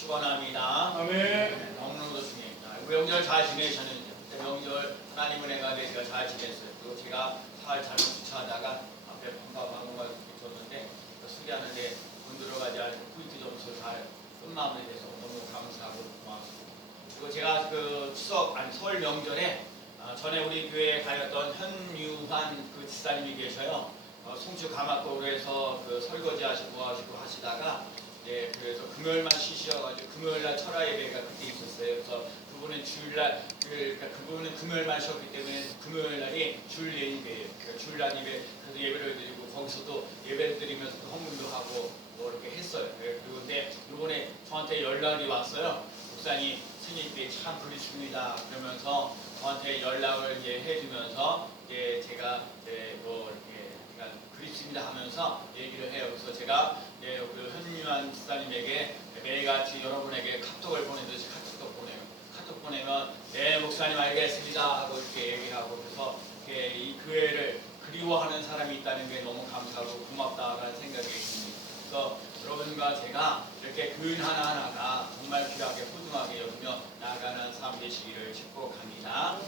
축원합니다. 아멘. 네, 너무너무 좋습니다. 명절 잘 지내셨는지. 명절 하나님 은혜 가운데 제가 잘 지냈어요. 그리고 제가 잘 잘못 주차하다가 앞에 방금만 줬는데 수리하는데 돈 들어가지 않고 포인트 점수 잘 끝마무리 돼서 너무 감사하고 고맙습니다. 그리고 제가 그 설 명절에 전에 우리 교회에 가였던 현유환 그 집사님이 계셔요. 송주 가마고루에서 그 설거지 하시고 하시다가 그래서 금요일만 쉬셔가지고 금요일날 철야 예배가 그때 있었어요. 그래서 그분은 주일날 그분은 금요일만 쉬었기 때문에 금요일날이 주일 예배예요. 그러니까 주일날 예배 그래서 예배를 드리고 거기서도 예배를 드리면서 헌금도 하고 뭐 이렇게 했어요. 그리고 근데 이번에 저한테 연락이 왔어요. 목사님 스님께 참 그립습니다. 그러면서 저한테 연락을 해주면서 제가 뭐 이렇게 그립습니다 하면서 얘기를 해요. 그래서 제가 그 현유한 집사님에게 매일같이 여러분에게 카톡을 보내듯이 카톡도 보내요. 카톡 보내면 네 목사님 알겠습니다 하고 이렇게 얘기하고 그래서 이 교회를 그리워하는 사람이 있다는 게 너무 감사하고 고맙다라는 생각이 듭니다. 그래서 여러분과 제가 이렇게 교인 하나하나가 정말 귀하게 소중하게 여기며 나아가는 삶 되시기를 축복합니다.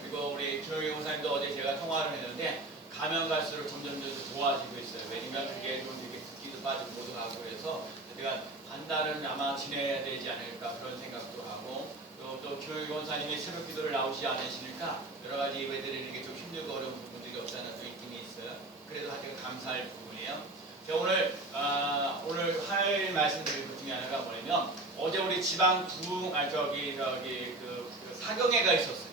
그리고 우리 김영희 목사님도 어제 제가 통화를 했는데 가면 갈수록 점점 더 좋아지고 있어요. 왜냐면 그게 좀 이렇게 붓기도 빠지고 모두 하고 그래서 제가 한 달은 아마 지내야 되지 않을까 그런 생각도 하고 또 김영희 목사님이 새벽 기도를 나오지 않으시니까 여러 가지 예배 드리는 게 좀 힘들고 어려운 부분들이 없잖아 또 있긴 있어요. 그래도 아주 감사할 부분이에요. 자, 오늘 할 말씀드릴 것 중에 하나가 뭐냐면 어제 우리 지방 부흥 그 사경회가 있었어요.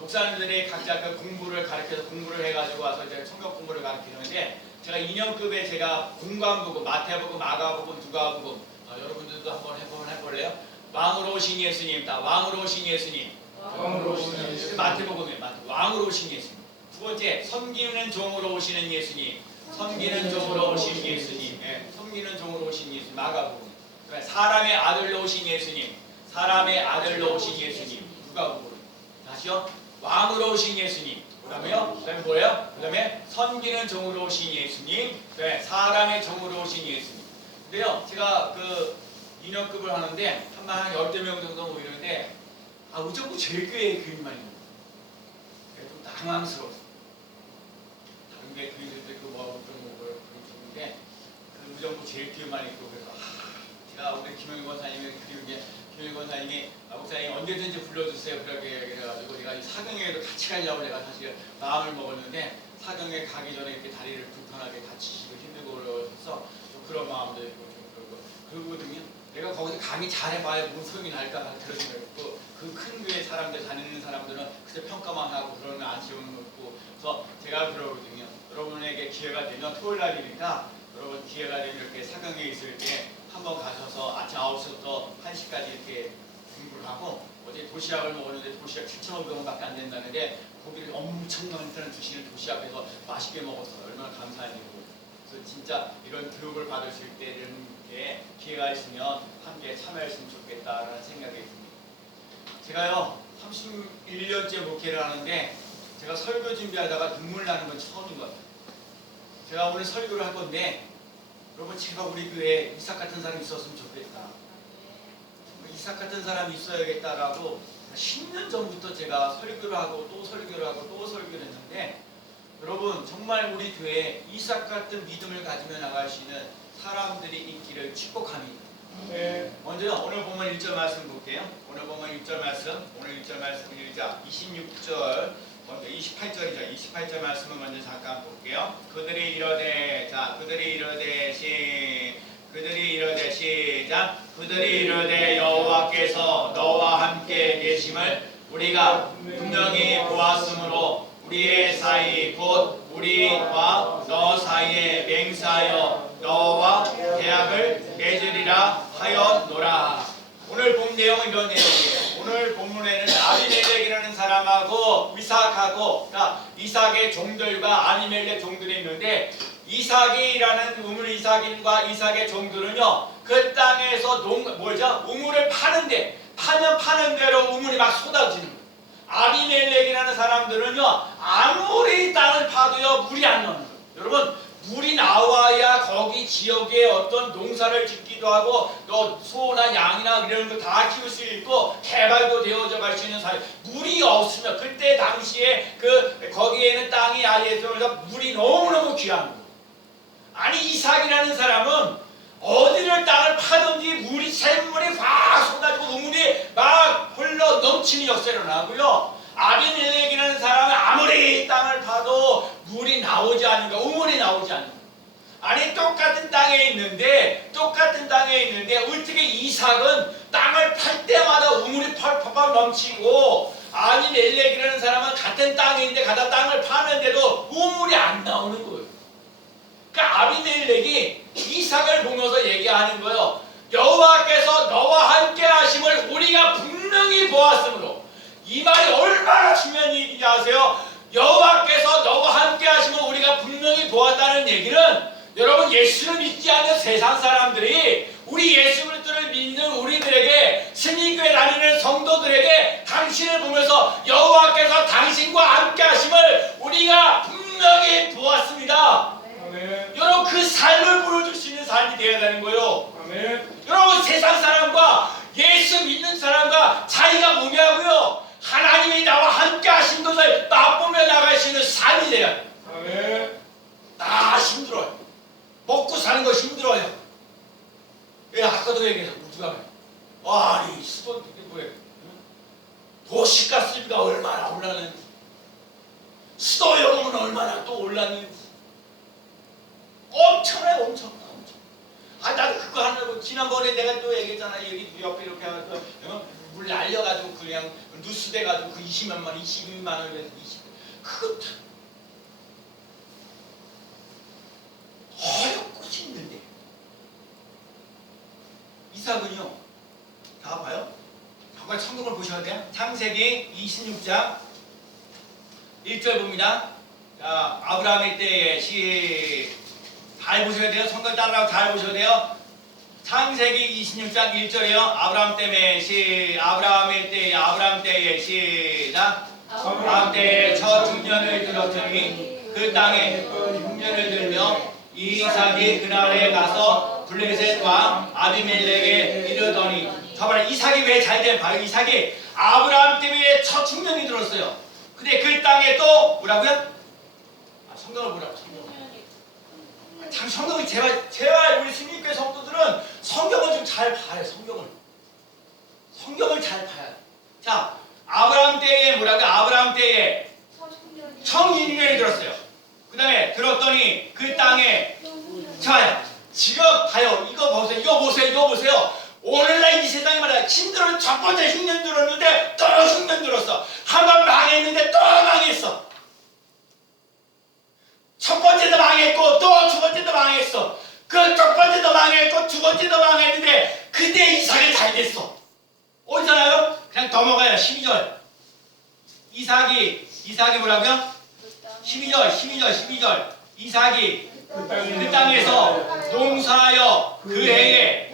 목사님들이 각자 그 공부를 가르쳐서 공부를 해가지고 와서 이제 성경 공부를 가르치는데 제가 2년급에 제가 공관복음, 마태복음, 마가복음, 누가복음 여러분들도 한번 해볼래요? 왕으로 오신 예수님, 왕으로 오신 예수님. 왕으로 오신 예수님. 마태복음이에요. 왕으로 오신 예수님. 두 번째, 섬기는 종으로 오시는 예수님. 섬기는 종으로 오신 예수님. 섬기는 종으로 오신 예수님. 마가복음. 사람의 아들로 오신 예수님. 사람의 아들로 오신 예수님. 누가복음. 다시요. 왕으로 오신 예수님. 그다음에요. 그다음에 뭐예요? 그다음에 섬기는 종으로 오신 예수님. 사람의 종으로 오신 예수님. 근데요, 제가 그 2년급을 하는데 한 10명 정도 모이는데 의정부 제일교회 교인만 있는 거예요. 좀 당황스러웠어요. 다른 게 교인들도 그 그런데 그 의정부 제일교회만 있고 그래서 제가 우리 김영희 권사님이 그리운 게 김영희 권사님이 목사님 언제든지 불러주세요 그렇게 그래가지고 제가 이 사경회에도 같이 가려고 제가 사실 마음을 먹었는데 사경회 가기 전에 이렇게 다리를 불편하게 다치시고 힘들고 그래서 좀 그런 마음도 있고 좀 그러거든요. 내가 거기서 강의 잘해봐야 무슨 소용이 날까 그런 생각이 있고 그 큰 교회 사람들 다니는 사람들은 그저 평가만 하고 그러면 안 쉬운 거 있고 그래서 제가 그러거든요. 여러분에게 기회가 되면 토요일 날이니까 여러분 기회가 되면 이렇게 사경회에 있을 때 한번 가셔서 아침 9시부터 1시까지 이렇게 공부를 하고 어제 도시락을 먹었는데 도시락 7,500원밖에 안 된다는데 고기를 엄청 많이 주시는 도시락에서 맛있게 먹었어요. 얼마나 감사한지. 그래서 진짜 이런 교육을 받을 수 있는 게 기회가 있으면 함께 참여했으면 좋겠다라는 생각이 듭니다. 제가요 31년째 목회를 하는데 제가 설교 준비하다가 눈물 나는 건 처음인 것 같아요. 제가 오늘 설교를 할 건데 여러분 제가 우리 교회에 이삭 같은 사람이 있었으면 좋겠다. 이삭 같은 사람이 있어야겠다라고 10년 전부터 제가 설교를 하고 또 설교를 하고 또 설교를 했는데 여러분 정말 우리 교회에 이삭 같은 믿음을 가지며 나갈 수 있는 사람들이 있기를 축복합니다. 먼저 오늘 보면 1절 말씀 볼게요. 오늘 보면 1절 말씀, 오늘 1절 말씀 읽자. 26절, 먼저 28절이죠. 28절 말씀을 먼저 잠깐 볼게요. 그들이 이르되 시작. 그들이 이르되 여호와께서 너와 함께 계심을 우리가 분명히 보았으므로 우리의 사이 곧 우리와 너 사이에 맹세하여 너와 계약을 맺으리라 하였노라. 오늘 본 내용은 이런 내용이에요. 오늘 본문에는 아비멜렉이라는 사람하고 이삭하고 그러니까 이삭의 종들과 아비멜렉 종들이 있는데 이삭이라는 우물 이삭인과 이삭의 종들은요 그 땅에서 우물을 파는데 파면 파는 대로 우물이 막 쏟아지는 거예요. 아비멜렉이라는 사람들은요 아무리 땅을 파도요 물이 안 나오는 거예요. 여러분 물이 나와야 거기 지역에 어떤 농사를 짓기도 하고 또 소나 양이나 이런 거 다 키울 수 있고 개발도 되어져 갈 수 있는 사회. 물이 없으면 그때 당시에 거기에는 땅이 아예 들어서 물이 너무너무 귀한 거예요. 아니 이삭이라는 사람은 어디를 땅을 파든지 물이 샘물이 확 쏟아지고 우물이 막 흘러 넘치는 역사가 일어나고요. 아비멜렉이라는 사람은 아무리 땅을 파도 물이 나오지 않는 거, 우물이 나오지 않는 거. 아니 똑같은 땅에 있는데 어떻게 이삭은 땅을 팔 때마다 우물이 펄펄 넘치고 아비멜렉이라는 사람은 같은 땅에 있는데 같은 땅을 파는데도 우물이 안 나오는 거예요. 그러니까 아비멜렉이 이삭을 보면서 얘기하는 거예요. 여호와께서 너와 함께 하심을 우리가 분명히 보았으므로. 이 말이 얼마나 중요한 얘기인지 아세요? 여호와께서 너와 함께 하심을 우리가 분명히 보았다는 얘기는 여러분 예수를 믿지 않는 세상 사람들이 우리 예수 그리스도를 믿는 우리들에게 신인교회 다니는 성도들에게 당신을 보면서 여호와께서 당신과 함께 하심을 우리가 분명히 보았습니다. 아멘. 여러분 그 삶을 보여줄 수 있는 삶이 되어야 되는 거예요. 아멘. 여러분 세상 사람과 예수 믿는 사람과 차이가 뭐냐고요? 하나님이 나와 함께 하신 것을 맛보며 나갈 수 있는 삶이 돼야 돼요. 아멘. 다 힘들어요. 먹고 사는 거 힘들어요. 예, 아까도 얘기해서 누가 아니 수도 뭐예요? 도시가스비가 얼마나 올랐는지, 수도요금은 얼마나 또 올랐는지 엄청나요, 엄청. 아 나도 그거 하려고 지난번에 내가 또 얘기했잖아. 여기 옆에 이렇게 해서 물 날려가지고 그냥 뉴스 돼가지고 그 20만 원, 22만 원에서 20. 그거 참 어렵고 힘든데. 이삭은요. 다 봐요. 정말 성경을 보셔야 돼요. 창세기 26장 1절 봅니다. 자, 아브라함의 때에 잘 보셔야 돼요. 성경 따라가고 잘 보셔야 돼요. 창세기 26장 1절이요. 아브라함 때에 시작. 아브라함 때에 첫 흉년을 들었더니 그 땅에 흉년을 들며 이삭이 그날에 가서 블레셋 왕 아비멜렉에 이르더니. 봐봐라, 이삭이 왜 잘 돼? 봐요. 이삭이 아브라함 때문에 첫 흉년이 들었어요. 근데 그 땅에 또 뭐라고요? 성경을 보라고. 참 성경을 제발 우리 신입교회 성도들은 성경을 좀 잘 봐요. 성경을 잘 봐야 돼. 자, 아브라함 때에 뭐라고? 아브라함 때에 청인년이 들었어요. 그 다음에 들었더니 그 땅에 자, 지금 봐요. 이거 보세요. 오늘날 이 세상에 말이야 힘들어. 첫 번째 흉년 들었는데 또 흉년 들었어. 한 번 망했는데 또 망했어. 첫 번째도 망했고 또 두 번째도 망했어. 그 첫 번째도 망했고 두 번째도 망했는데 그때 이삭이 잘 됐어. 어디서나요? 그냥 넘어가요. 12절. 이삭이 뭐라고요? 12절. 이삭이 그 땅에서 농사하여 그 해에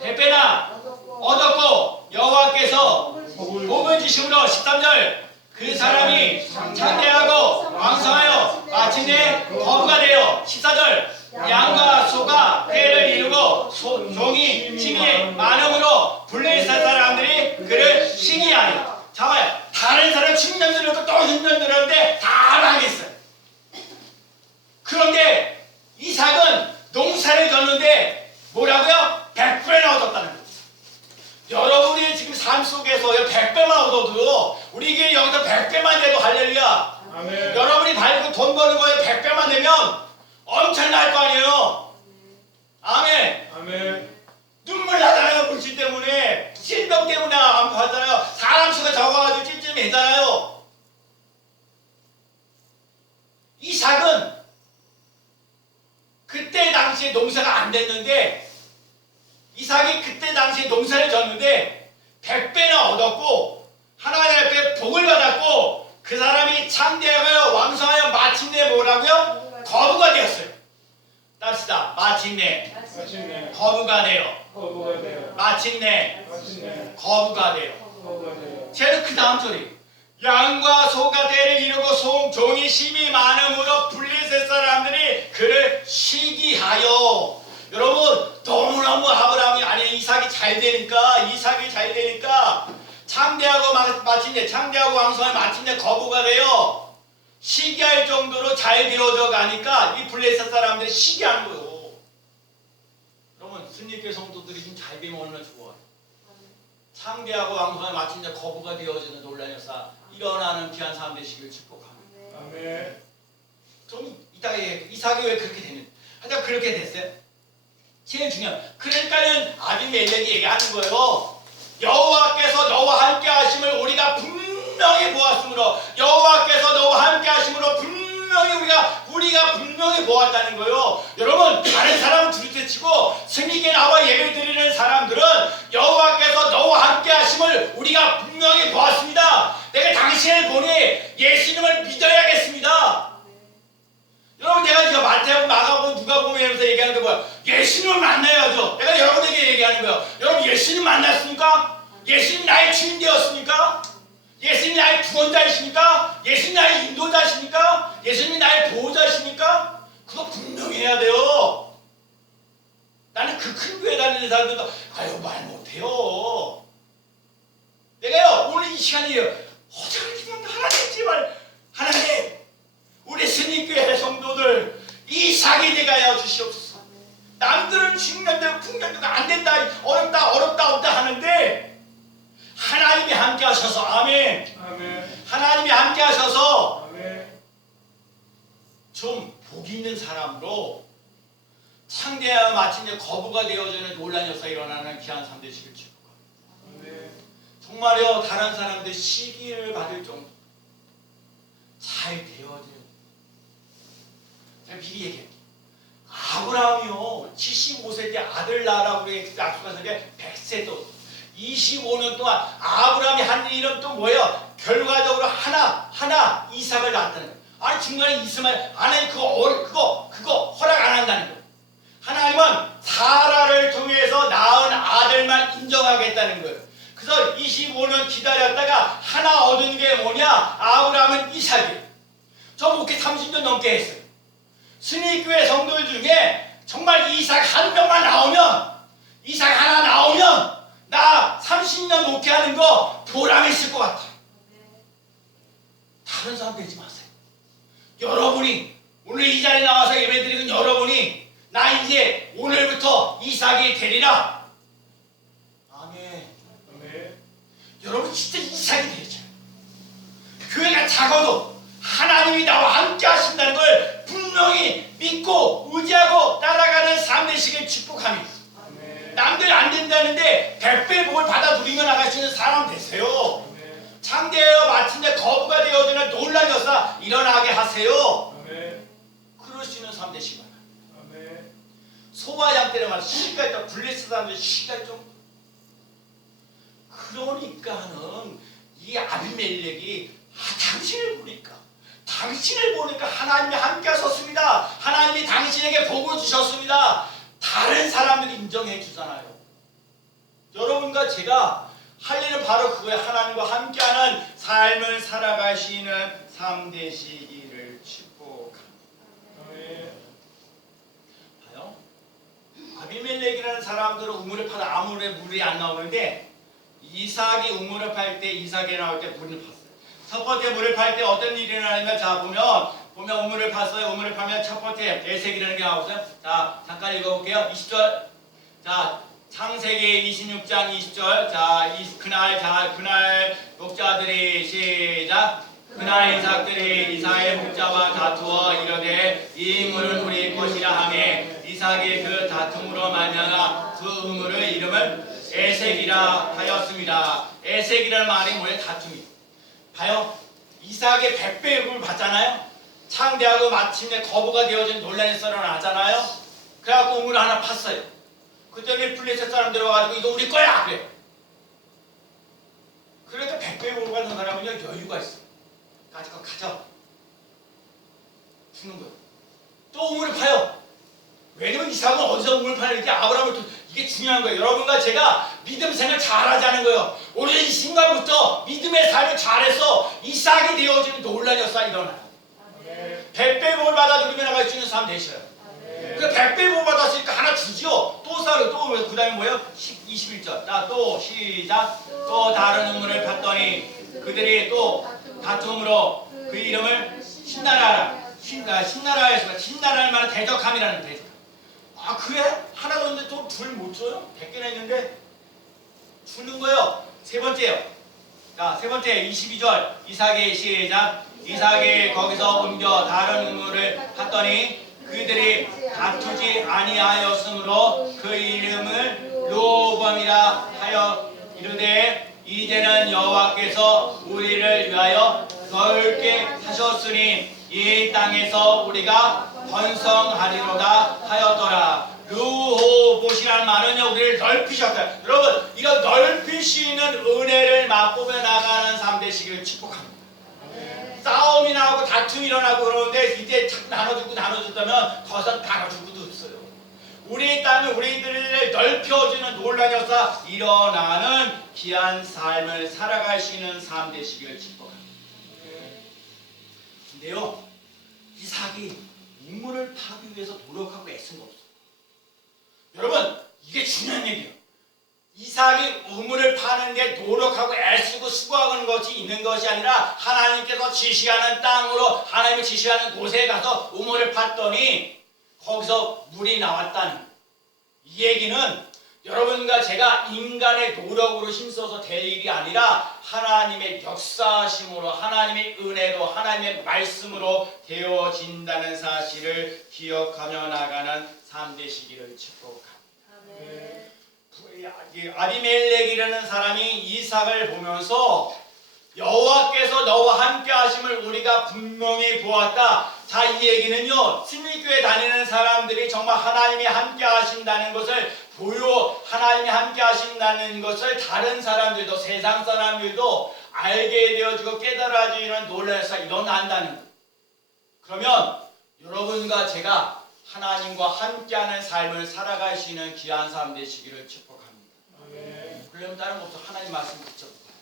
백배나 얻었고 여호와께서 복을 주심으로 13절. 그 사람이 창대하고 왕성하여 마침내 거부가 되어 14절. 양과 소가 떼를 이루고 종이 짐이 많음으로 블레셋 사람들이 그를 시기하니. 잡아요. 다른 사람 10년 들었고 또 10년 들었는데 다 망했어요. 그런데 이삭은 농사를 졌는데 뭐라고요? 100배나 얻었다는 거예요. 여러분이 지금 삶 속에서 100배만 얻어도 우리에게 여기서 100배만 돼도 할렐루야. 아멘. 여러분이 발고 돈 버는 거에 100배만 되면 엄청날 거 아니에요. 아멘. 아멘. 눈물 나잖아요. 물질 때문에, 신병 때문에 아파하잖아요. 사람 수가 적어가지고 찜찜해잖아요. 이삭은 그때 당시에 농사가 안 됐는데, 이삭이 그때 당시에 농사를 졌는데 100배나 얻었고 하나님 앞에 복을 받았고 그 사람이 창대하여 왕성하여 마침내 뭐라고요? 거부가 되었어요. 답시다. 마침내 거부가 되어. 마침내 거부가 되어. 쟤는 그 다음 절이 양과 소가 대를 이루고 종이 심이 많음으로 블레셋 사람들이 그를 시기하여. 여러분, 너무너무 아브라함이 아니 이삭이 잘 되니까 창대하고 마침내 창대하고 왕성하게 마침내 거부가 돼요. 시기할 정도로 잘 되어져 가니까 이 블레셋 사람들이 시기하는 거예요. 그러면 순리교회 성도들이 좀 잘 되면 얼마나 좋아요. 창대하고 왕성하게 마침내 거부가 되어지는 논란이 역사 일어나는 귀한 삶 되시길 축복합니다. 아멘. 좀 이따가 이삭이 왜 그렇게 됐는지. 하여튼 그렇게 됐어요. 제일 중요한. 그러니까는 아비멜렉이 얘기하는 거예요. 여호와께서 너와 함께 하심을 우리가 분명히 보았으므로, 여호와께서 너와 함께 하심으로 분명히 우리가 분명히 보았다는 거예요. 여러분, 다른 사람은 두루치고 스님께 나와 예배 드리는 사람들은 여호와께서 너와 함께 하심을 우리가 분명히 보았습니다. 내가 당신을 보니 예수님을 믿어야겠습니다. 여러분, 내가 지금 마태복음, 마가복음, 누가복음 하면서 얘기하는 게 뭐야? 예수님을 만나야죠. 내가 여러분에게 얘기하는 거예요. 여러분, 예수님 만났습니까? 예수님 나의 주인 되었습니까? 예수님 나의 구원자이십니까? 예수님 나의 인도자십니까? 예수님 나의 보호자십니까? 그거 분명히 해야 돼요. 나는 그 큰 교회 다니는 사람들도 아유 말 못해요. 내가요 오늘 이 시간이에요. 어제를 기도한다. 하나님 제발, 하나님 우리 스님교회 성도들 이삭이 되가여 주시옵소서. 남들은 죽는데 풍년도 안 된다, 어렵다 하는데 하나님이 함께 하셔서, 아멘. 아멘. 하나님이 함께 하셔서 아멘. 좀 복 있는 사람으로 창대하여 마침내 거부가 되어지는 논란 역사 일어나는 귀한 삶 되시길 축복합니다. 아멘. 정말요, 다른 사람들 시기를 받을 정도 잘 되어지는. 제가 미리 얘기할게요. 아브라함이요 75세 때 아들 낳으라고 약속하신 게 100세 또 25년 동안 아브라함이 한 일은 또 뭐예요? 결과적으로 하나 이삭을 낳았다는 거예요. 아니 중간에 있으면 하나님 그거 허락 안 한다는 거예요. 하나님은 사라를 통해서 낳은 아들만 인정하겠다는 거예요. 그래서 25년 기다렸다가 하나 얻은 게 뭐냐? 아브라함은 이삭이에요. 저 목회 30년 넘게 했어요. 스님교회 성도들 중에 정말 이삭 한 명만 나오면, 이삭 하나 나오면 나 30년 목회하는 거 보람 있을 것 같아요. 다른 사람 되지 마세요. 여러분이 오늘 이 자리에 나와서 예배드리는 여러분이 나 이제 오늘부터 이삭이 되리라. 아멘. 아멘. 여러분 진짜 이삭이 되죠. 교회가 작아도 하나님이 나와 함께 하신다는 걸 분명히 믿고 의지하고 따라가는 삶 되시길 축복합니다. 아멘. 남들 안 된다는데 100배 복을 받아 누리며 나갈 수 있는 사람 되세요. 아멘. 창대하여 마침내 거부가 되어지는 놀란 역사 일어나게 하세요. 아멘. 그럴 수 있는 삶 되시기 바랍니다. 아멘. 소와 양 때는 말 시기가 있다. 블레셋 사람들 시기가 좀. 그러니까는 이 아비멜렉이 당신을 보니까 하나님이 함께 하셨습니다. 하나님이 당신에게 복을 주셨습니다. 다른 사람들이 인정해 주잖아요. 여러분과 제가 할 일은 바로 그거예요. 하나님과 함께하는 삶을 살아가시는 삶 되시기를 축복합니다. 아멘. 봐요. 아비멜렉이라는 사람들은 우물을 파다 아무리 물이 안 나오는데 이삭이 우물을 팔 때, 이삭이 나올 때 물을 팠어요. 첫 번째 물을 팔 때 어떤 일이 일어나냐면, 자 보면 우물을 팠어요. 우물을 파면 첫 번째 에색이라는 게 나오고요. 자 잠깐 읽어볼게요. 20절. 자 창세기 26장 20절. 그날 목자들이 시작. 그날 이삭들이 이삭의 목자와 다투어 이르되 이 물은 우리 것이라 하매 이삭이 그 다툼으로 말미암아 그 우물의 이름을 에색이라 하였습니다. 에색이라는 말이 뭐예요? 다툼이. 봐요. 이삭의 100배의 복을 받잖아요. 창대하고 마침내 거부가 되어진 논란이 일어나잖아요. 그래갖고 우물을 하나 팠어요. 그때는 블레셋 사람들이 와가지고 이거 우리 거야! 그래. 그러니까 100배의 복을 받는 사람은요 여유가 있어요. 가져. 주는 거예요. 또 우물을 파요. 왜냐면 이삭은 어디서 우물을 파는 게 아브라함을 이게 중요한 거예요. 여러분과 제가 믿음 생활 잘하자는 거예요. 우리는 이 순간부터 믿음의 삶을 잘해서 이삭이 되어지는 놀라운 역사가 일어나요. 아멘. 100배 복을 받아 누리며 나갈 수 있는 삶 되셔요. 아멘. 그 100배 복 받았으니까 하나 주지요. 또 싸요. 또 그 다음에 뭐예요? 21절. 자, 또 시작. 또 다른 우물을 팠더니 그들이 또 다툼으로 그 이름을 신나라. 신나라에서 신나라는 말은 대적함이라는 대적. 아 그래? 하나 줬는데 또 둘 못 줘요? 100개나 있는데 주는 거예요. 세 번째요. 자, 세 번째 22절 이삭의 시작. 이삭이 거기서 옮겨 다른 우물을 팠더니 그들이 다투지 아니하였으므로 그 이름을 르호보암이라 하여 이르되 이제는 여호와께서 우리를 위하여 넓게 하셨으니 이 땅에서 우리가 번성하리로다 하였더라. 르호봇이라는 말은요 우리를 넓히셨어요. 여러분 이런 넓히시는 은혜를 맛보며 나가는 삶 되시기를 축복합니다. 싸움이 나고 다툼이 일어나고 그러는데 이제 자꾸 나눠줬다면 더 이상 나눠줄 것도 없어요. 우리 땅에 우리들을 넓혀주는 놀라운 역사 일어나는 귀한 삶을 살아가시는 삶 되시기를 축복합니다. 근데요 이삭이 우물을 파기 위해서 노력하고 애쓴 거 없어요. 여러분 이게 중요한 얘기예요. 이삭이 우물을 파는데 노력하고 애쓰고 수고하는 것이 있는 것이 아니라 하나님께서 지시하는 땅으로 하나님이 지시하는 곳에 가서 우물을 팠더니 거기서 물이 나왔다는 이 얘기는 여러분과 제가 인간의 노력으로 힘써서 될 일이 아니라 하나님의 역사하심으로 하나님의 은혜로 하나님의 말씀으로 되어진다는 사실을 기억하며 나가는 삶 되시기를 축복합니다. 아멘. 아비멜렉이라는 사람이 이삭을 보면서 여호와께서 너와 함께 하심을 우리가 분명히 보았다. 자, 이 얘기는요 신일교회 다니는 사람들이 정말 하나님이 함께 하신다는 것을 하나님이 함께 하신다는 것을 다른 사람들도 세상 사람들도 알게 되어지고 깨달아지는 놀라서 일어난다는 거예요. 그러면 여러분과 제가 하나님과 함께하는 삶을 살아갈 수 있는 귀한 삶 되시기를 축복합니다. 아멘. 그러면 다른 것도 하나님 말씀 붙잡고 가요.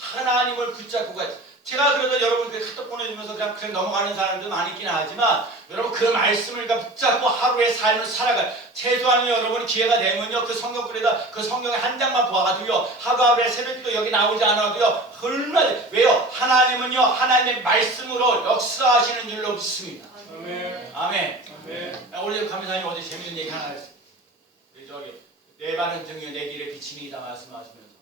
하나님을 붙잡고 가요. 제가 그래도 여러분께 카톡 보내주면서 그냥 넘어가는 사람도 많이 있긴 하지만 여러분 그 말씀을 붙잡고 하루의 삶을 살아가요. 최소한 여러분 기회가 되면요 그 성경글에다 그 성경의 한 장만 보아가지고요 하루하루의 새벽기도 여기 나오지 않아도요 얼마나 왜요? 하나님은요 하나님의 말씀으로 역사하시는 줄로 믿습니다. 아멘. 아멘. 아멘. 오늘 감사님 어제 재밌는 얘기 하나 했어요. 저기 내 발은 등이요 내 길의 비침이다 말씀하시면서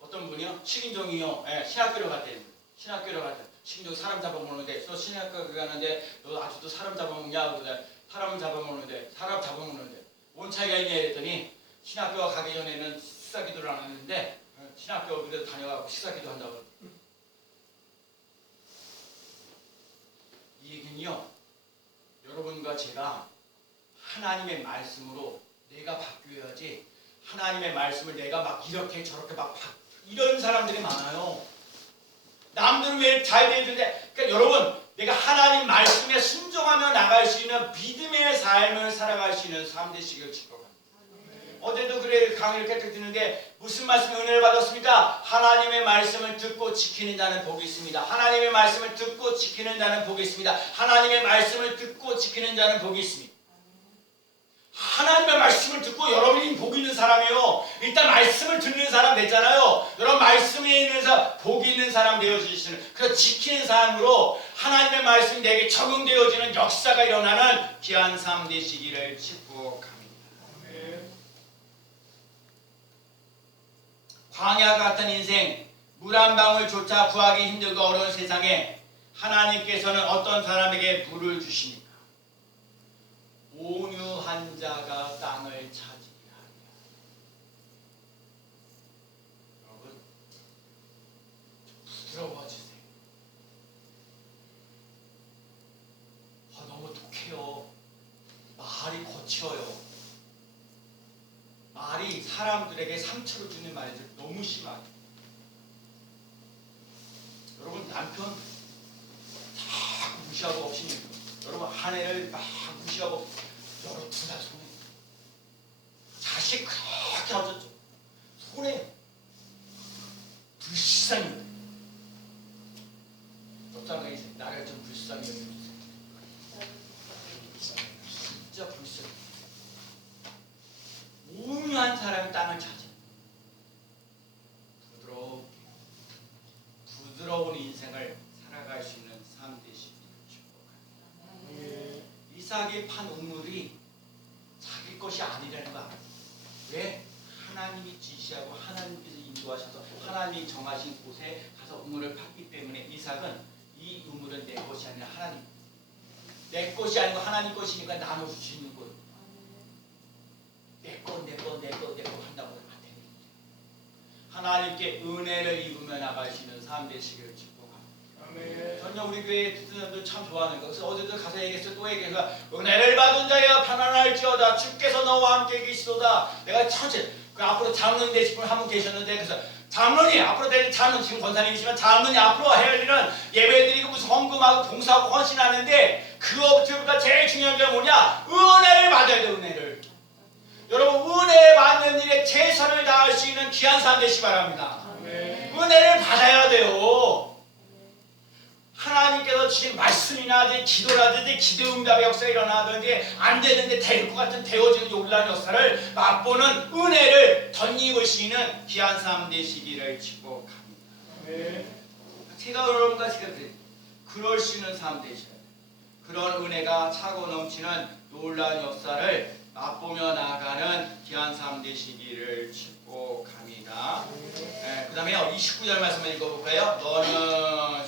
어떤 분이요 식인종이요 신학교를 갔대요. 신학교를 갔대. 식인종 사람 잡아먹는데 너 신학교 가는데 너 아직도 사람 잡아먹냐 그러대. 사람 잡아먹는데 뭔 차이가 있냐 그랬더니 신학교 가기 전에는 식사기도를 안 했는데 신학교 그래도 다녀가고 식사기도 한다고. 이 얘기는요 여러분과 제가 하나님의 말씀으로 내가 바뀌어야지 하나님의 말씀을 내가 막 이렇게 저렇게 막 이런 사람들이 많아요. 남들은 왜 잘 되는데 그러니까 여러분 내가 하나님 말씀에 순종하며 나갈 수 있는 믿음의 삶을 살아갈 수 있는 삶 되시길 축복합니다. 어제도 그래 강의를 깨끗이 듣는데 무슨 말씀 은혜를 받았습니까? 하나님의 말씀을 듣고 지키는 자는 복이 있습니다. 하나님의 말씀을 듣고 지키는 자는 복이 있습니다. 하나님의 말씀을 듣고 지키는 자는 복이 있습니다. 하나님의 말씀을 듣고 여러분이 복 있는 사람이에요. 일단 말씀을 듣는 사람 됐잖아요. 여러분 말씀에 있는 사람, 복 있는 사람 되어주시는 그래서 지키는 사람으로 하나님의 말씀이 내게 적용되어지는 역사가 일어나는 귀한 삶 되시기를 축복합니다. 아멘. 광야 같은 인생, 물 한 방울조차 구하기 힘들고 어려운 세상에 하나님께서는 어떤 사람에게 물을 주십니까? 온유한 자가 땅을 차지하리라. 여러분 부드러워지세요. 너무 독해요. 말이 거쳐요. 말이 사람들에게 상처를 주는 말이죠. 너무 심하게. 여러분 남편 자꾸 무시하고 없이 여러분 아내를 막 무시하고 여러분 둘 다 손해. 자식 이렇게 하셨죠. 손에 불쌍히 어떤 게 나를 좀 불쌍히 여겨주세요. 진짜 불쌍해. 오묘한 사람이 땅을 차지. 부드러운 인생을 살아갈 수 있는 삶 되시기를 축복합니다. 이삭이 판 우물이 자기 것이 아니라는 거 알아요. 왜? 하나님이 지시하고 하나님께서 인도하셔서 하나님이 정하신 곳에 가서 우물을 팠기 때문에 이삭은 이 우물은 내 것이 아니라 하나님, 내 것이 아니고 하나님 것이니까 나눠줄 수 있는 거예요. 내 거 한다고 안 됩니다. 하나님께 은혜를 입으며 나갈 수 있는 삶 되시기를 축복합니다. 전혀 우리 교회 듣는 사람들 참 좋아하는 거. 그래서 어제도 가서 얘기했어요. 또 얘기해서 은혜를 받은 자여 편안할지어다 주께서 너와 함께 계시도다. 내가 참지 그 앞으로 장로님 되실 분 한 분 계셨는데 그래서 장로님 앞으로 될 장로님 지금 권사님이시지만 장로님 앞으로 해야 할 일은 예배드리고 무슨 헌금하고 봉사하고 헌신하는데 그것부터 제일 중요한 게 뭐냐? 은혜를 받아야 돼. 은혜를. 여러분 은혜 받는 일에 최선을 다할 수 있는 귀한 삶 되시기 바랍니다. 은혜를 받아야 돼요. 하나님께서 주신 말씀이나 기도라든지 기도 응답의 역사가 일어나든지 안 되는데 될 것 같은 되어지는 놀라운 역사를 맛보는 은혜를 덧입으시는 귀한 삶 되시기를 축복합니다. 제가 여러분과 지금 그럴 수 있는 삶 되셔야 돼요. 그런 은혜가 차고 넘치는 놀라운 역사를 맛보며 나아가는 귀한 삶 되시기를 축복합니다. 그 다음에 29절 말씀을 읽어볼까요? 너는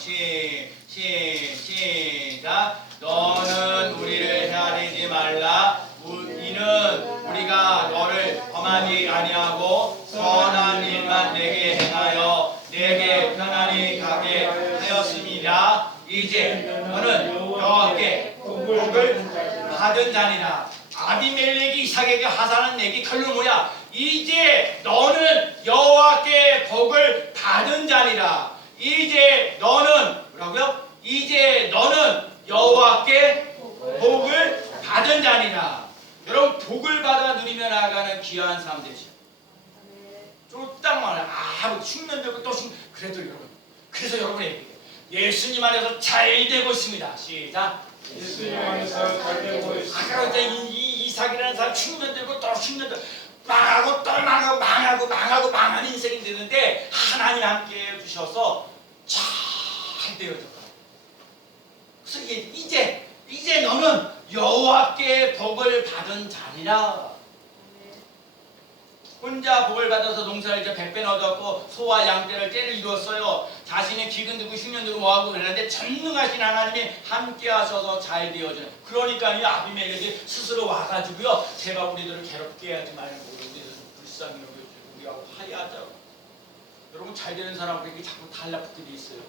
시작. 너는 우리를 헤아리지 말라. 이는 우리가 너를 범하지 아니하고 선한 일만 내게 행하여 내게 편안히 가게 하였습니다. 이제 너는 여호와께 복을 받은 자니라. 아비멜렉이 이삭에게 하사는 얘기 결론 뭐야? 이제 너는 여호와께 복을 받은 자니라. 이제 너는 뭐라고요? 이제 너는 여호와께 복을 받은 자니라. 여러분 복을 받아 누리며 나아가는 귀한 삶 되시오. 쫄딱 말해. 숙면 되고 또 숙면. 그래도 여러분. 그래서 여러분이 예수님 안에서 잘 되고 있습니다. 시작. 예수님 안에서 잘 되고 있습니다. 아까 그때 이삭이라는 사람 숙면 되고 또 숙면 되고 망하고 또 망하고 망한 인생이 되는데 하나님 함께 해주셔서 잘 되어졌다. 그래서 이제 너는 여호와께 복을 받은 자니라. 혼자 복을 받아서 농사를 이제 100배 얻었고 소와 양떼를 떼를 이루었어요. 자신의 기근 들고 흉년 들고 뭐하고 그랬는데 전능하신 하나님이 함께 하셔서 잘 되어져요. 그러니까 이 아비멜렉이 스스로 와가지고요. 제발 우리들을 괴롭게 하지 말고 우리들 불쌍히 여겨주고 우리하고 화해하자고. 여러분 잘 되는 사람들에게 자꾸 달라붙들이 있어요.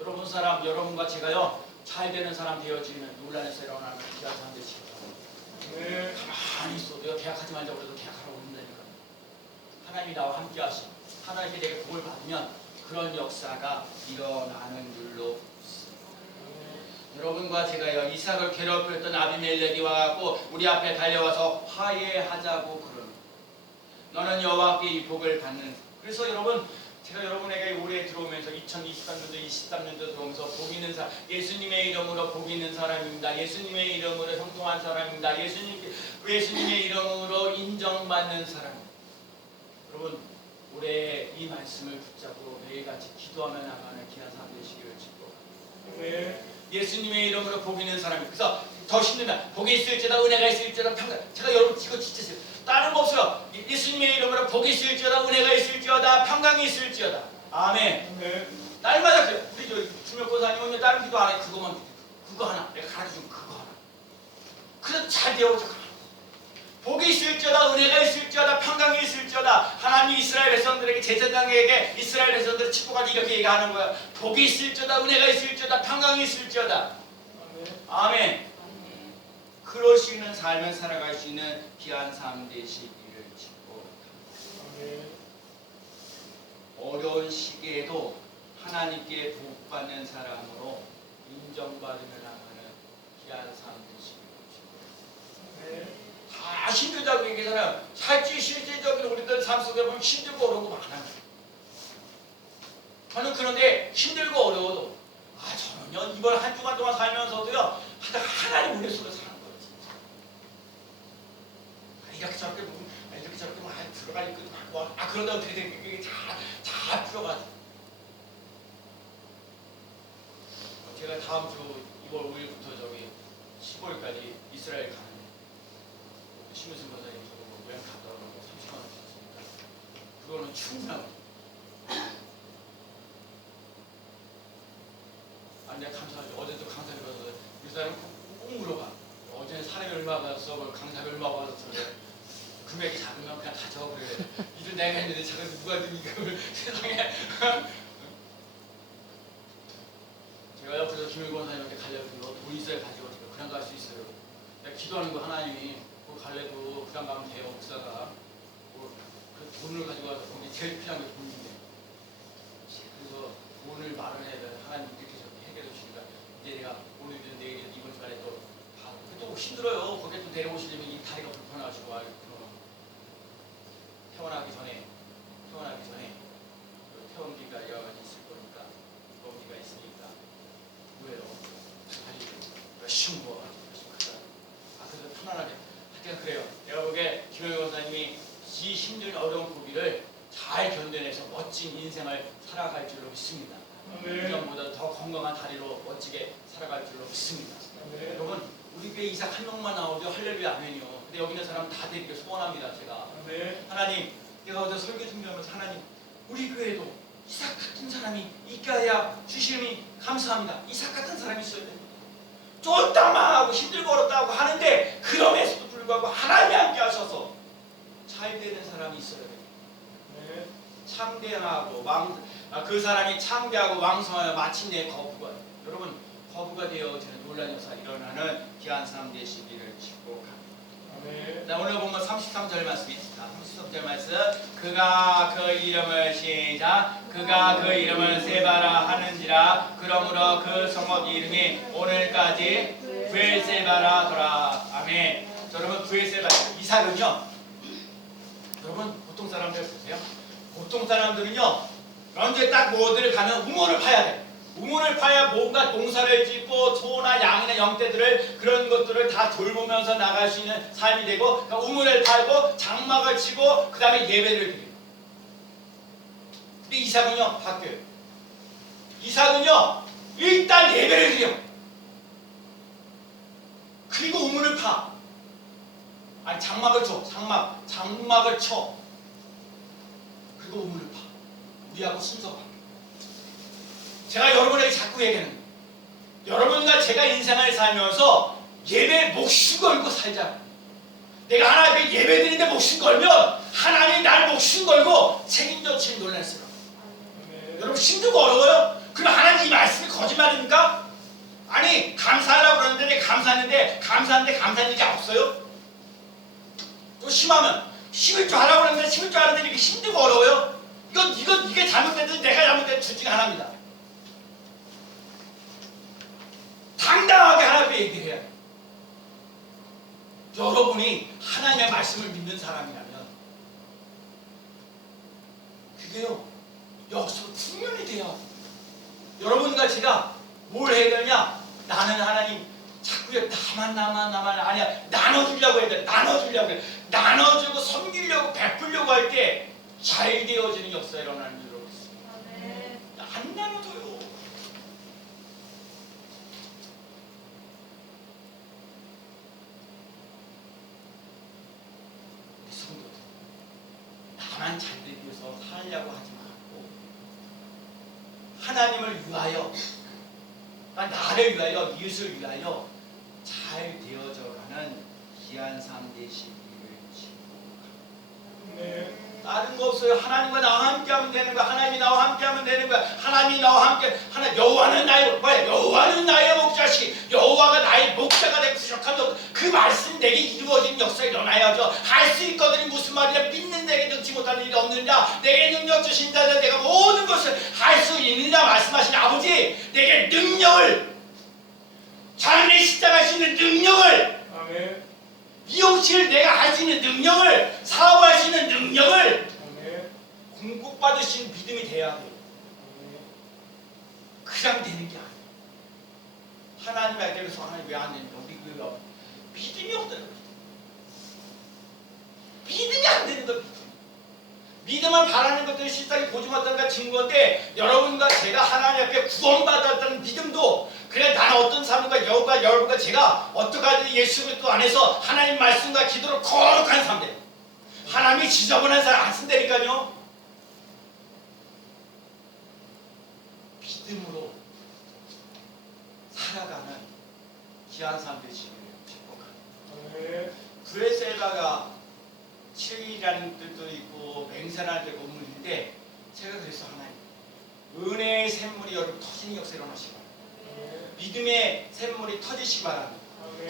여러분과 제가요 잘 되는 사람 되어지면 논란에서 일어나는 귀한 사람 되시고 가만히 있어도요 계약하지 말자고 그래도 계약하라고 한다니까. 하나님이 나와 함께 하시고 하나님이 내게 복을 받으면 그런 역사가 일어나는 줄로 여러분과 제가요 이삭을 괴롭혔던 아비멜렉이 와갖고 우리 앞에 달려와서 화해하자고 그러는 너는 여호와께 이 복을 받는. 그래서 여러분 제가 여러분에게 올해 들어오면서 2023년도 23년도 들어오면서 복 있는 사람, 예수님의 이름으로 복 있는 사람입니다. 예수님의 이름으로 형통한 사람입니다. 예수님의 이름으로 인정받는 사람. 여러분 올해 이 말씀을 붙잡고 매일같이 기도하며 나가는 귀한 삶 되시기를 축복합니다. 예수님의 이름으로 복 있는 사람이. 그래서 더 힘들다. 복이 있을지어다 은혜가 있을지어다 평강. 제가 여러분 이거 진짜 다른 거 없어요. 예수님의 이름으로 복이 있을지어다 은혜가 있을지어다 평강이 있을지어다. 아멘. 날마다 그래요. 우리 저 주명권사님 오면 다른 기도 안 해. 그거 하나 내가 가르쳐준 그거 하나. 그래서 잘 되어져. 복이 있을지어다 은혜가 있을지어다 평강이 있을지어다. 하나님 이스라엘 백성들에게 제사장에게 이스라엘 백성들을 축복하기 이렇게 얘기하는 거야. 복이 있을지어다 은혜가 있을지어다 평강이 있을지어다. 아멘. 그럴 수 있는 삶을 살아갈 수 있는 귀한 삶 되시기를 축복합니다. 어려운 시기에도 하나님께 복받는 사람으로 인정받으며 나가는 귀한 삶 되시기를 축복합니다. 다 힘들다고 얘기하잖아요. 살지 실지 여기 우리들 삶 속에 보면 힘들고 어려운 거 많아요. 저는 그런데 힘들고 어려워도 저는요 이번 한 주간 동안 살면서도요 하나님 은혜 속에 사는 거예요. 진짜. 이렇게 저렇게 보면 이렇게 저렇게 막 들어가 있고 그러다 어떻게 돼? 그게 다 풀어가지고 제가 다음 주 2월 5일부터 저기 15일까지 이스라엘 가는데 심우승 권사님 저거 모양 갔다 오라고 30만 원 줬으니까 그거는 충분하고 내가 감사하죠. 어제도 강사를 받아서 이 사람은 꼭 물어봐. 어제는 사람이 얼마 받았어? 강사를 얼마 받았어? 금액이 작으면 그냥 가져 그래. 이들 내가 했는데 작은 누가 드니 그걸 세상에. 제가 옆에서 김일 권사님한테 가려고 돈 있어야 가지고 그냥 갈 수 있어요. 내가 기도하는 거 하나님이 그 갈래도 그냥 가면 돼요. 목사가 그 돈을 가지고 와서 거기 제일 필요한 게 돈인데. 그래서 돈을 마련해야 돼. 하나님 이렇게 해결해 주시니까 이제 내가 오늘이든 내일이든 이번 주간에 또 힘들어요. 거기에 또 내려오시려면 이 다리가 불편하시고 태어나기 전에 그 태원기가 여러 가지 있을 거니까 태원기가 있으니까 왜요? 다리 쉬운 거 그래서 편안하게 하여튼 그래요. 내가 보기에 김영희 원사님이 이 힘든 어려운 고비를 잘 견뎌내서 멋진 인생을 살아갈 줄로 믿습니다. 이전보다 더 건강한 다리로 멋지게 살아갈 줄로 믿습니다. 여러분 우리 교회 이삭 한 명만 나오죠. 할렐루야 아멘이요. 근데 여기 있는 사람 다 되기를 소원합니다. 제가 하나님 내가 어제 설교 준비하면서 하나님 우리 교회도 이삭 같은 사람이 있게 하여 주시니 감사합니다. 이삭 같은 사람이 있어야 됩니다. 쫄딱망하고 힘들고 어렵다고 하는데 그럼에도 불구하고 하나님이 함께 하셔서 잘 되는 사람이 있어야 됩니다. 창대하고 그 사람이 창대하고 왕성하여 마침내 거부가 여러분 거부가 되어지는 놀라운 역사가 일어나는 귀한 삶 되시기를 축복합니다. 자, 오늘 보면 33절 말씀이 있습니다. 33절 말씀 그가 그 이름을 시작 그가 그 이름을 세바라 하는지라 그러므로 그 성읍 이름이 오늘까지 브엘세바라더라. 아멘. 여러분 브엘세바 이삭은요 여러분 보통 사람들 보세요. 보통 사람들은요 언제 딱 뭐들을 가면 우물을 파야 돼. 우물을 파야 뭔가 농사를 짓고 소나 양이나 영떼들을 그런 것들을 다 돌보면서 나갈 수 있는 삶이 되고 그러니까 우물을 팔고 장막을 치고 그 다음에 예배를 드려요. 근데 이삭은요 바뀌어요. 이삭은요 일단 예배를 드려. 그리고 우물을 파. 아니 장막을 쳐. 장막을 쳐. 그리고 우물을 파. 우리하고 순서가 바뀌어요. 제가 여러분에게 자꾸 얘기하는 거예요. 여러분과 제가 인생을 살면서 예배 목숨 걸고 살자. 내가 하나님께 예배 드리는데 목숨 걸면 하나님이 날 목숨 걸고 책임져 주시는 놀랐어요. 여러분 힘들고 어려워요? 그럼 하나님 이 말씀이 거짓말입니까? 아니 감사하라고 그러는데 내가 감사하는데 감사한 일이 없어요? 또 심하면 11조 하라고 그러는데 11조 하는데 이렇게 힘들고 어려워요? 이게 잘못됐든 내가 잘못된 둘 중에 하나입니다. 당당하게 하나님께 얘기해야 해요. 여러분이 하나님의 말씀을 믿는 사람이라면 그게요 여기서 분명히 돼요. 여러분과 제가 뭘 해야 되냐? 나는 하나님 자꾸 나만 아니야 나눠주려고 해야 돼. 나눠주고 섬기려고 베풀려고 할 때 잘 되어지는 역사 일어나는 줄로 믿습니다. 안 나눠줘요. 우리 성도들 나만 잘 되기 위해서 살려고 하지 말고 하나님을 위하여 나를 위하여 이웃을 위하여 잘 되어져가는 귀한 삶 되시기를 축복합니다. 다른 거 없어요. 하나님과 나와 함께하면 되는 거야. 하나님이 나와 함께하면 되는 거야. 하나님이 나와 함께 여호와는 나의 목자시 여호와가 나의 목자가 되고 부족한 그 말씀 내게 이루어진 역사가 일어나야죠. 할 수 있거든요. 무슨 말이냐? 믿는 내게 능치 못할 일이 없느냐? 내게 능력 주신 자들 내가 모든 것을 할 수 있느냐 말씀하신 아버지 내게 능력을 장래 십자가 할 수 있는 능력을 미용실 내가 할 수 있는 능력을 사업할 수 있는 능력을 복 받으신 믿음이 돼야 돼요. 그냥 되는 게 아니에요. 하나님 알게서 하나님 왜 안 되니까 우리 교회가 믿음이 없다는 거예요. 믿음이 안 되는 거예요. 믿음을 바라는 것들이 실상이 보지 못한다는 증거인데 여러분과 제가 하나님 앞에 구원받았다는 믿음도 그래 나는 어떤 삶과 여러분과 제가 어떡하지 예수 그리스도 안에서 하나님 말씀과 기도로 거룩한 삶들 하나님이 지저분한 사람 안 쓴다니까요. 믿음으로 살아가는 귀한 삶 되시기를 축복합니다. 브레셀바가 7일이라는 뜻도 있고 맹세라는 뜻도 있는데 제가 그래서 하나님 은혜의 샘물이 여러분 터지는 역사를 일어나시기 바랍니다. 믿음의 샘물이 터지시기 바랍니다.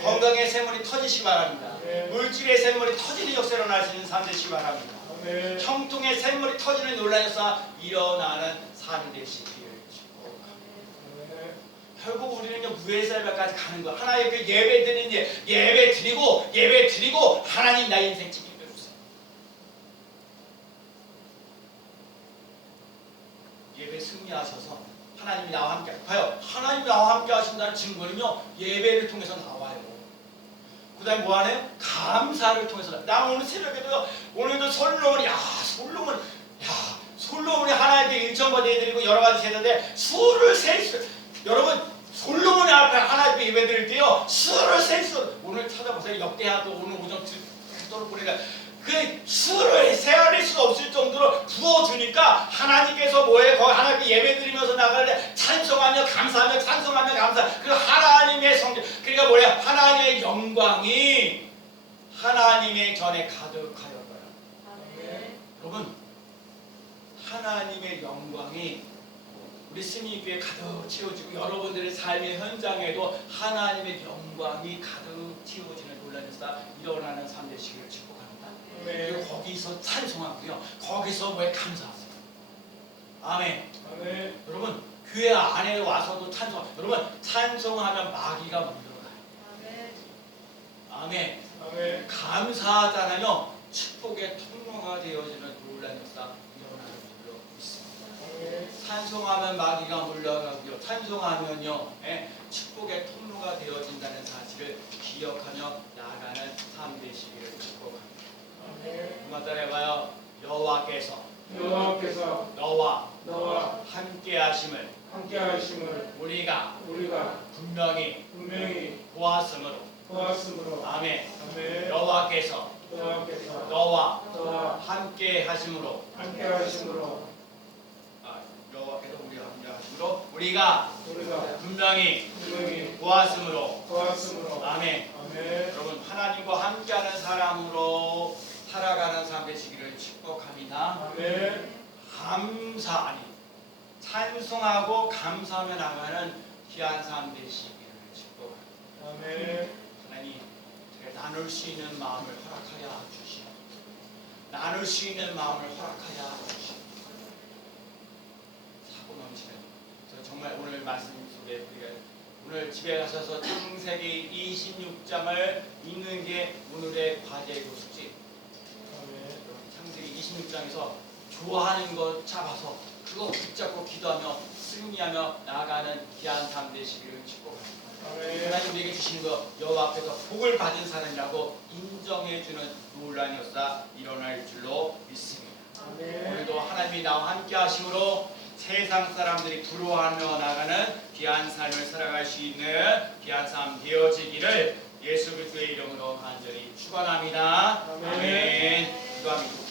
건강의 샘물이 터지시기 바랍니다. 물질의 샘물이 터지는 역사를 일어나시는 삶 되시기 바랍니다. 형통의 샘물이 터지는 놀라운 역사 일어나는 삶 되시기를 축복합니다. 결국 우리는 무예살바까지 가는 거 하나님 그 예배 드리는 예배 드리고 하나님 나의 인생 책임져 주세요. 예배 승리하셔서 하나님이 나와 함께 봐요. 하나님이 나와 함께 하신다는 증거는요 예배를 통해서 나와요. 그 다음에 뭐하네요? 감사를 통해서 나 오늘 새벽에도 오늘도 솔로몬이 하나님께 일천번 예드리고 여러가지 제도인데 수를 셀 수 여러분 솔로몬 앞에 하나님께 예배드릴 때요 수를 셀 수 오늘 찾아보세요. 역대하도 오늘 오전 듣도록 보니까 그 수를 세어낼 수가 없을 정도로 부어주니까 하나님께서 뭐예요? 거기 하나님께 예배드리면서 나갈 때 찬송하며 감사하며 감사 그 하나님의 성령 그러니까 뭐예요? 하나님의 영광이 하나님의 전에 가득하였어요. 여러분 하나님의 영광이 우리 스님교회 가득 채워지고 여러분들의 삶의 현장에도 하나님의 영광이 가득 채워지는 놀라운 역사 일어나는 삶 되시기를 축복합니다. 그리고 거기서 찬송하고요. 거기서 왜 감사하세요. 아멘. 여러분 교회 안에 와서도 여러분 찬송하면 마귀가 물러가요. 아멘. 감사하잖아요. 축복의 통로가 되어지는 놀라운 역사 일어나는 줄로 믿습니다. 찬송하면 마귀가 물러가고요. 찬송하면요 축복의 통로가 되어진다는 사실을 기억하며 나아가는 삶 되시기를 축복합니다. 한번 따라해봐요. 여호와께서 너와 함께 하심을 우리가 분명히 보았으므로 아멘. 여호와께서 너와 함께 하심으로 여호와께서 우리와 함께 하심으로 우리가 분명히 보았으므로 아멘. 여러분 하나님과 함께하는 사람으로 살아가는 삶 되시기를 축복합니다. 찬송하고 감사하며 나가는 귀한 삶 되시기를 축복합니다. 하나님 제가 나눌 수 있는 마음을 허락하여 주시옵소서. 나눌 수 있는 마음을 허락하여 주시옵소서. 사고 넘치는 정말 오늘 말씀 속에 우리가 오늘 집에 가셔서 창세기 26장을 읽는 게 오늘의 과제이고 숙제. 창세기 26장에서 좋아하는 것 잡아서 그거 붙잡고 기도하며 승리하며 나아가는 귀한 삶 되시기를 축복합니다. 하나님 우리에게 주시는 거 여호와 앞에서 복을 받은 사람이라고 인정해주는 놀라운 역사 일어날 줄로 믿습니다. 오늘도 하나님이 나와 함께 하심으로 세상 사람들이 부러워하며 나가는 귀한 삶을 살아갈 수 있는 귀한 삶 되어지기를 예수 그리스도의 이름으로 간절히 축원합니다. 아멘. 기도합니다.